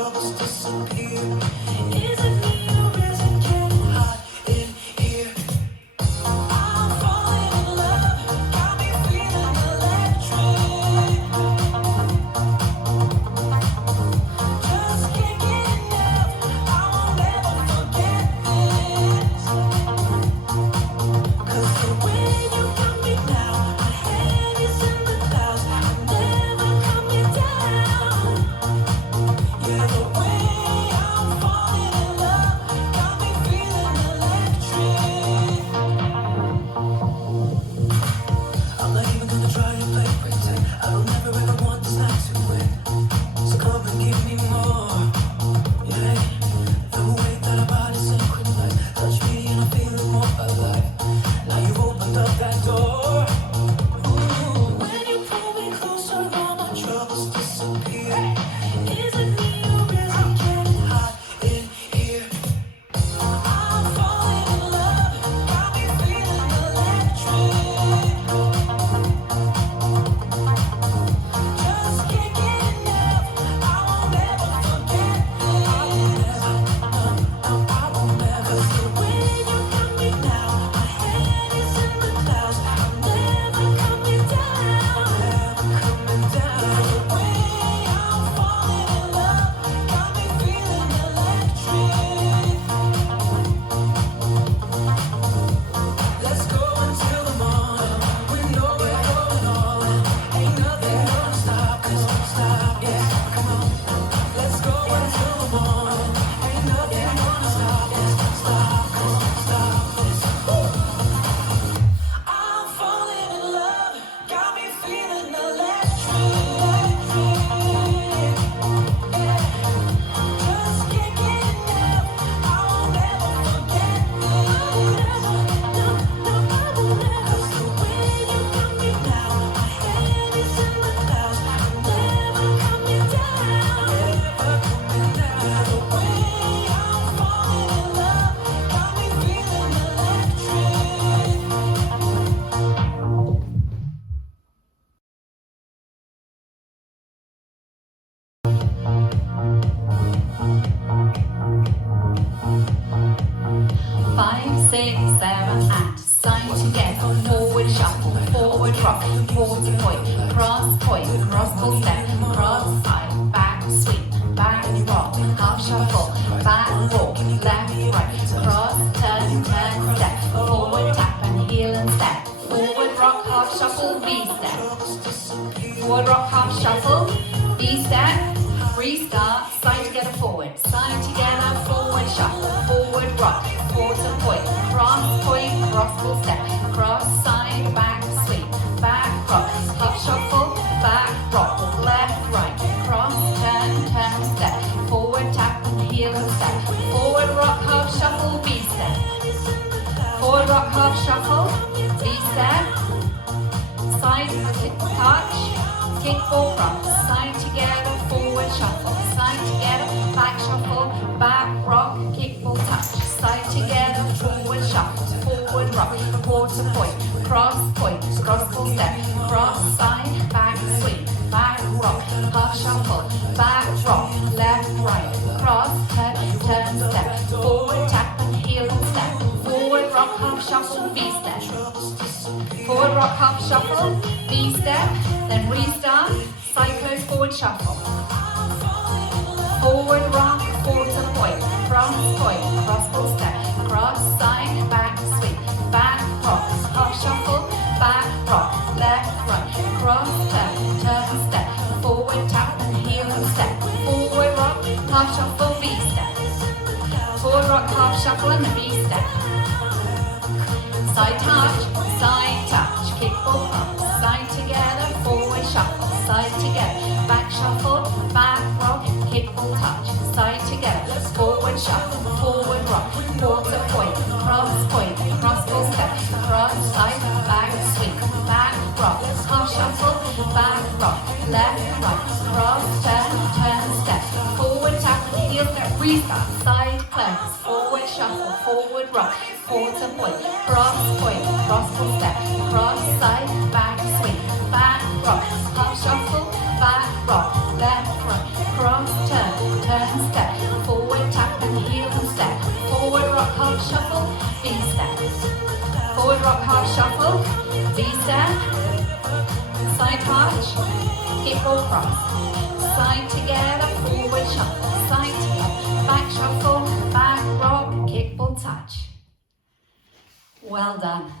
troubles disappear. Is it me or is it getting hot in here? I'm falling in love, got me feeling electric. Just can't get enough, I won't ever forget this. 'Cause the way you got me now, my head is in the clouds, I'm never coming down. Yeah, the way I'm falling in love got me feeling electric. I'm not even gonna try to play pretend. I don't ever ever want this night to end. So come and give me more. Yeah, the way that our bodies synchronize, touch me and I'm feeling more alive. Now you've opened up that door. Ooh, when you pull me closer, all my troubles disappear. Is it me or is it getting hot in here? I'm falling in love, got me feeling electric. Just can't get enough, I won't ever forget this. I won't ever, no, I won't ever. 'Cause the way you got me now, my head is in the clouds, I'm never coming down. Never coming down. Yeah, the way I'm falling in love got me feeling electric. Let's go until the morning. We know we're going all in. Ain't nothing gonna stop us. Stop, yeah, come on. Let's go until the morning. Ain't nothing gonna stop us. Stop, come on, stop this. I'm falling in love, got me feeling electric. Yeah, just can't get enough, I won't ever forget this. No, I won't ever. 'Cause the way you got me now, my head is in the clouds, I'm never coming down. Never coming down. Yeah, the way I'm falling in love got me feeling electric. Five, six, seven, and sign together. Forward shuffle, forward rock, quarter point, cross pull step, cross side, back sweep, back rock, half shuffle, back walk, left, right, cross, turn, step, forward tap and heel and step, forward rock, half shuffle, V step, forward rock, half shuffle, V step, restart, side together, forward shuffle, forward rock, quarter point, cross pull step, cross side, back sweep, back rock, half shuffle, back rock, left, right, cross, turn, step, forward tap and heel and step, forward rock, half shuffle, V step, forward rock, half shuffle, V step, side touch, kick ball cross, side together, forward shuffle, side together, back shuffle, back rock, kick ball touch, side together, forward shuffle, forward rock, quarter point, cross pull step, cross side, back sweep, back rock, half shuffle, back rock, left, right, cross, turn step, forward tap and heel and step, forward rock, half shuffle, V step, forward rock, half shuffle, V step, then restart, side close, forward shuffle, forward rock, quarter point, cross pull step, cross side, back sweep, back rock, half shuffle, back rock, left, right, cross, turn step, forward tap and heel and step, forward rock, half shuffle, V step, forward rock, half shuffle and the V step, side touch, kick ball cross, side together, forward shuffle, side together, back shuffle, back rock, kick ball touch, side together, forward shuffle, forward rock, quarter point, cross pull step, cross side, back sweep, back rock, half shuffle, back rock, left, right, cross, turn step, forward tap, heel step, restart, side close, forward shuffle, forward rock, quarter point, cross pull step, cross side, back sweep, back rock, half shuffle, back rock, left, right, cross, turn shuffle, V-step. Forward rock, half shuffle, V-step. Side arch, kickball cross. Side together, forward shuffle. Side together, back shuffle, back rock, kickball touch. Well done.